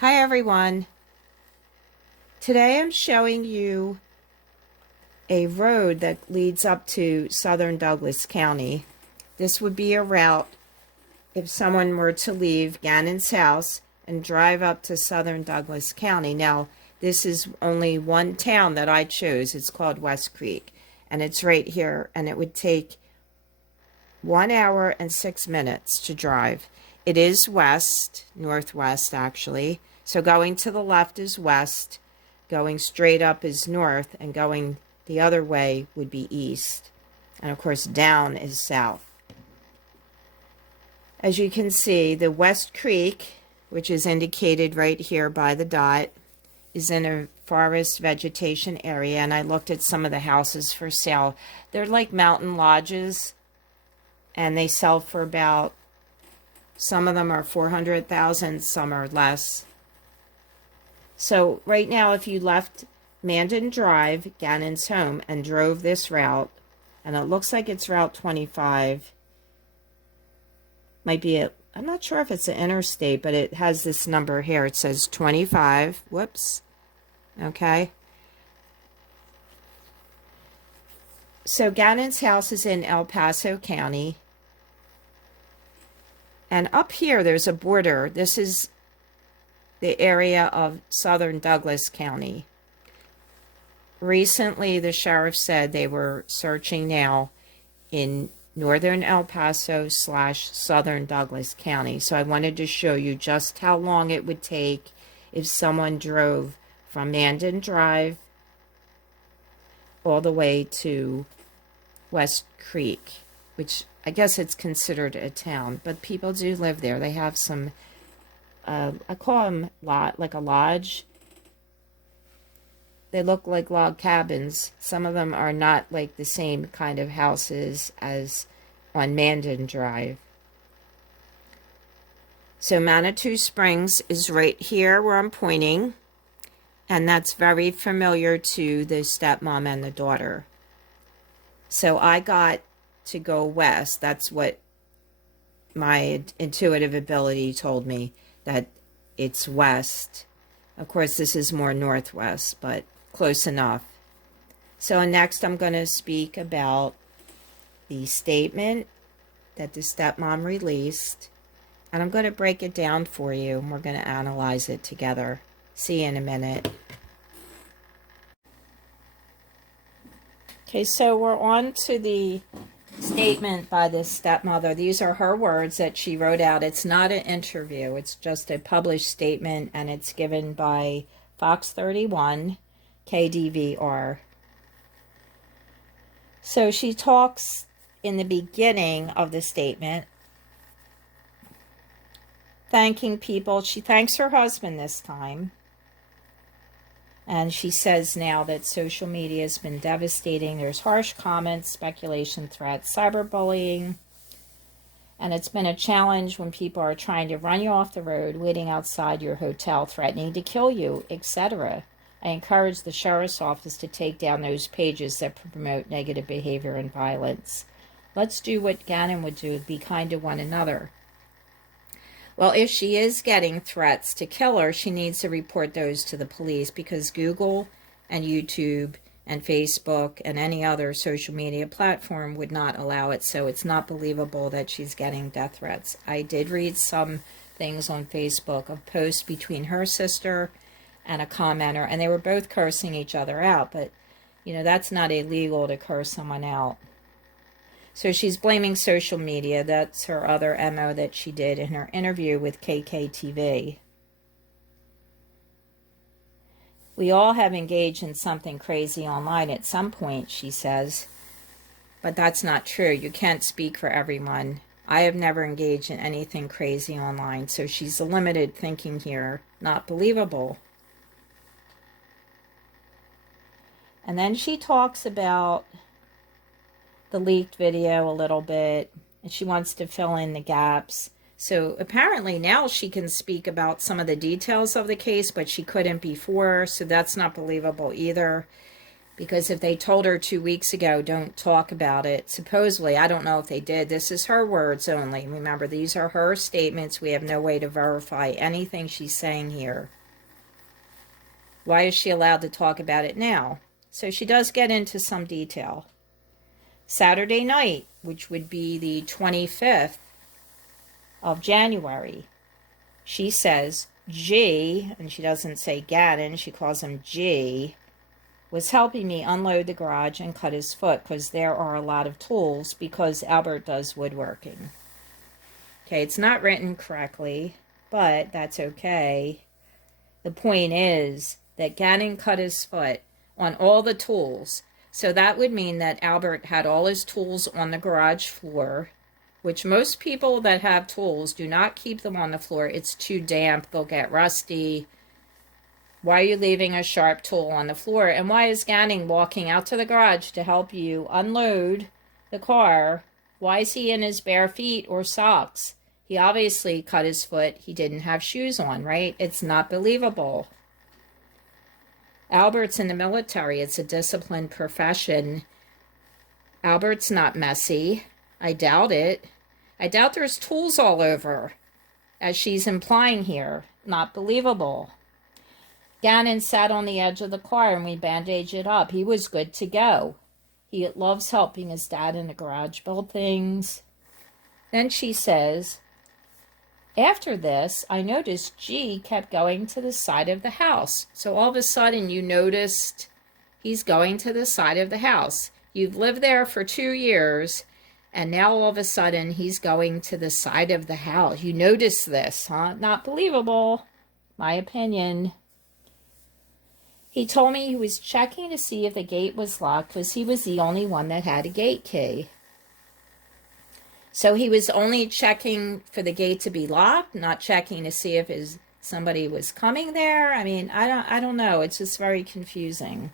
Hi everyone. Today I'm showing you a road that leads up to southern Douglas County. This would be a route if someone were to leave Gannon's house and drive up to southern Douglas County. Now, this is only one town that I chose. It's called Westcreek, and it's right here, and it would take 1 hour and 6 minutes to drive. It is northwest actually. So going to the left is west, going straight up is north, and going the other way would be east. And of course, down is south. As you can see, the Westcreek, which is indicated right here by the dot, is in a forest vegetation area, and I looked at some of the houses for sale. They're like mountain lodges, and they sell for about, some of them are $400,000, some are less. So right now, if you left Mandan Drive, Gannon's home, and drove this route, and it looks like it's Route 25, might be I'm not sure if it's an interstate, but it has this number here. It says 25. Whoops. Okay. So Gannon's house is in El Paso County. And up here, there's a border. This is the area of southern Douglas County. Recently, the sheriff said they were searching now in northern El Paso / southern Douglas County. So I wanted to show you just how long it would take if someone drove from Mandan Drive all the way to Westcreek, which I guess it's considered a town, but people do live there. They have some I call them like a lodge. They look like log cabins. Some of them are not like the same kind of houses as on Mandan Drive. So Manitou Springs is right here where I'm pointing, and that's very familiar to the stepmom and the daughter. So I got to go west. That's what my intuitive ability told me, that it's west. Of course, this is more northwest, but close enough. So next I'm going to speak about the statement that the stepmom released, and I'm going to break it down for you, and we're going to analyze it together. See you in a minute. Okay, so we're on to the statement by the stepmother. These are her words that she wrote out. It's not an interview. It's just a published statement, and it's given by Fox 31, KDVR. So she talks in the beginning of the statement, thanking people. She thanks her husband this time. And she says now that social media has been devastating. There's harsh comments, speculation, threats, cyberbullying. And it's been a challenge when people are trying to run you off the road, waiting outside your hotel, threatening to kill you, etc. I encourage the sheriff's office to take down those pages that promote negative behavior and violence. Let's do what Gannon would do, be kind to one another. Well, if she is getting threats to kill her, she needs to report those to the police, because Google and YouTube and Facebook and any other social media platform would not allow it. So it's not believable that she's getting death threats. I did read some things on Facebook of posts between her sister and a commenter, and they were both cursing each other out. But, you know, that's not illegal to curse someone out. So she's blaming social media. That's her other MO that she did in her interview with KKTV. We all have engaged in something crazy online at some point, she says. But that's not true. You can't speak for everyone. I have never engaged in anything crazy online. So she's limited thinking here. Not believable. And then she talks about the leaked video a little bit, and she wants to fill in the gaps. So apparently now she can speak about some of the details of the case, but she couldn't before, so that's not believable either. Because if they told her 2 weeks ago, don't talk about it, supposedly, I don't know if they did. This is her words only. Remember, these are her statements. We have no way to verify anything she's saying here. Why is she allowed to talk about it now? So she does get into some detail. Saturday night, which would be the 25th of January, she says G, and she doesn't say Gannon, she calls him G, was helping me unload the garage and cut his foot because there are a lot of tools because Albert does woodworking. Okay, it's not written correctly, but that's okay. The point is that Gannon cut his foot on all the tools. So that would mean that Albert had all his tools on the garage floor, which most people that have tools do not keep them on the floor. It's too damp. They'll get rusty. Why are you leaving a sharp tool on the floor? And why is Gannon walking out to the garage to help you unload the car? Why is he in his bare feet or socks? He obviously cut his foot. He didn't have shoes on, right? It's not believable. Albert's in the military. It's a disciplined profession. Albert's not messy. I doubt it. I doubt there's tools all over, as she's implying here. Not believable. Gannon sat on the edge of the car and we bandaged it up. He was good to go. He loves helping his dad in the garage build things. Then she says, after this, I noticed G kept going to the side of the house. So all of a sudden you noticed he's going to the side of the house. You've lived there for 2 years, and now all of a sudden he's going to the side of the house. You notice this, huh? Not believable, my opinion. He told me he was checking to see if the gate was locked because he was the only one that had a gate key. So he was only checking for the gate to be locked, not checking to see if somebody was coming there. I mean, I don't know. It's just very confusing.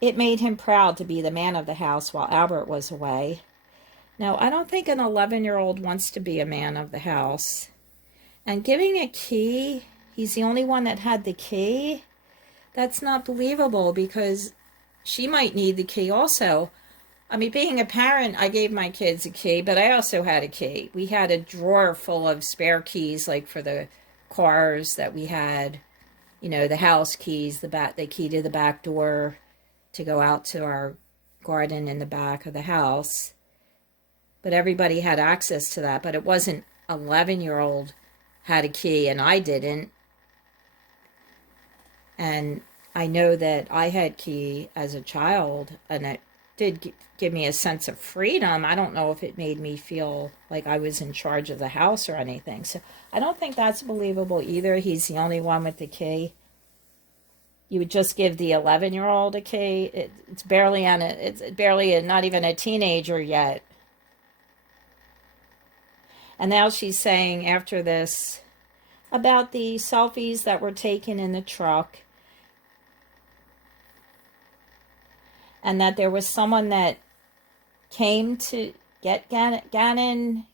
It made him proud to be the man of the house while Albert was away. Now, I don't think an 11-year-old wants to be a man of the house. And giving a key, he's the only one that had the key. That's not believable because she might need the key also. I mean, being a parent, I gave my kids a key, but I also had a key. We had a drawer full of spare keys, like for the cars that we had, you know, the house keys, the key to the back door to go out to our garden in the back of the house. But everybody had access to that, but it wasn't 11-year-old had a key and I didn't. And I know that I had key as a child, and it did give me a sense of freedom. I don't know if it made me feel like I was in charge of the house or anything. So I don't think that's believable either. He's the only one with the key. You would just give the 11-year-old a key. It's barely not even a teenager yet. And now she's saying after this about the selfies that were taken in the truck, and that there was someone that came to get Gannon,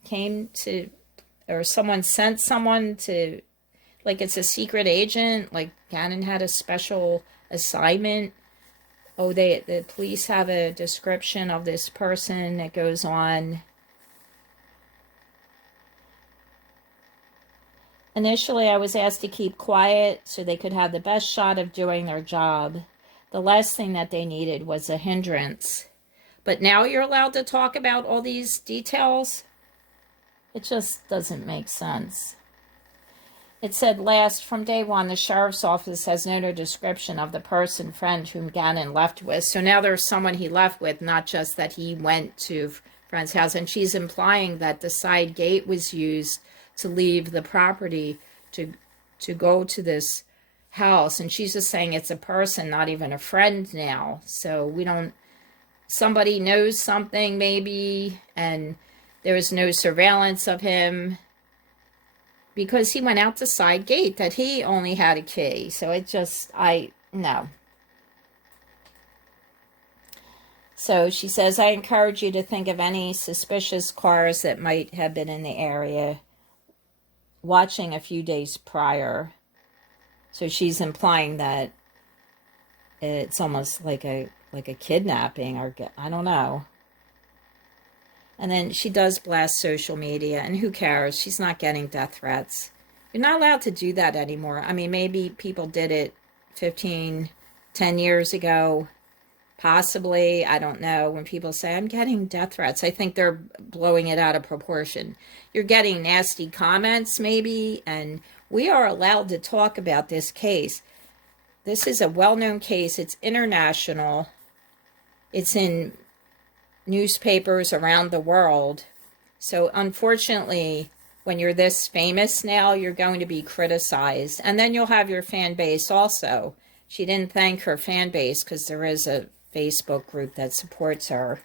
or someone sent someone to, like it's a secret agent, like Gannon had a special assignment. Oh, the police have a description of this person that goes on. Initially, I was asked to keep quiet so they could have the best shot of doing their job. The last thing that they needed was a hindrance. But now you're allowed to talk about all these details? It just doesn't make sense. It said last, from day one, the sheriff's office has no description of the friend whom Gannon left with. So now there's someone he left with, not just that he went to friend's house. And she's implying that the side gate was used to leave the property to go to this house. And she's just saying it's a person, not even a friend now. So somebody knows something maybe, and there was no surveillance of him because he went out the side gate that he only had a key. So no. So she says, I encourage you to think of any suspicious cars that might have been in the area watching a few days prior. So she's implying that It's almost like a kidnapping, or I don't know. And then she does blast social media, and who cares? She's not getting death threats. You're not allowed to do that anymore. I mean, maybe people did it 10 years ago, possibly. I don't know. When people say, I'm getting death threats, I think they're blowing it out of proportion. You're getting nasty comments, maybe, and we are allowed to talk about this case. This is a well-known case. It's international. It's in newspapers around the world. So unfortunately, when you're this famous now, you're going to be criticized. And then you'll have your fan base also. She didn't thank her fan base because there is a Facebook group that supports her.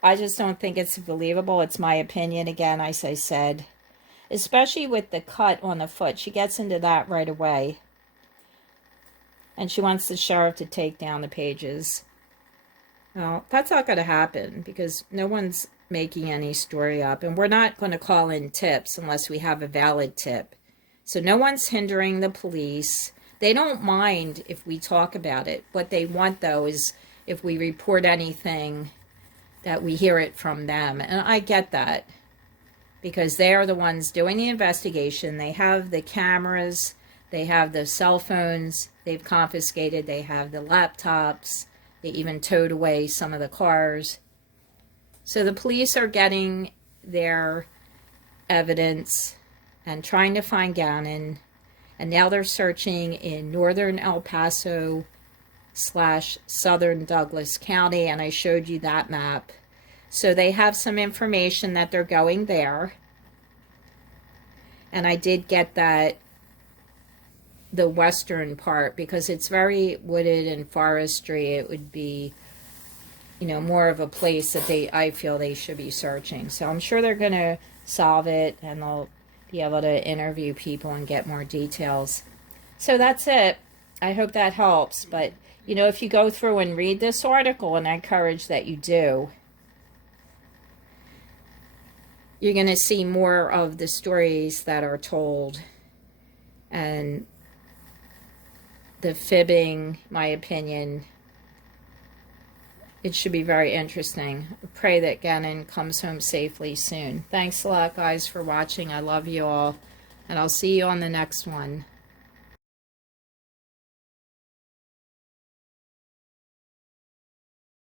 I just don't think it's believable. It's my opinion, again, as I said. Especially with the cut on the foot. She gets into that right away. And she wants the sheriff to take down the pages. Well, that's not going to happen because no one's making any story up. And we're not going to call in tips unless we have a valid tip. So no one's hindering the police. They don't mind if we talk about it. What they want, though, is if we report anything, that we hear it from them. And I get that because they are the ones doing the investigation. They have the cameras. They have the cell phones. They've confiscated. They have the laptops. They even towed away some of the cars. So the police are getting their evidence and trying to find Gannon. And now they're searching in northern El Paso / southern Douglas County. And I showed you that map. So they have some information that they're going there. And I did get that, the western part, because it's very wooded and forestry. It would be, you know, more of a place that I feel they should be searching. So I'm sure they're going to solve it, and they'll be able to interview people and get more details. So that's it. I hope that helps. But, you know, if you go through and read this article, and I encourage that you do, you're going to see more of the stories that are told. And the fibbing, my opinion, it should be very interesting. I pray that Gannon comes home safely soon. Thanks a lot, guys, for watching. I love you all, and I'll see you on the next one.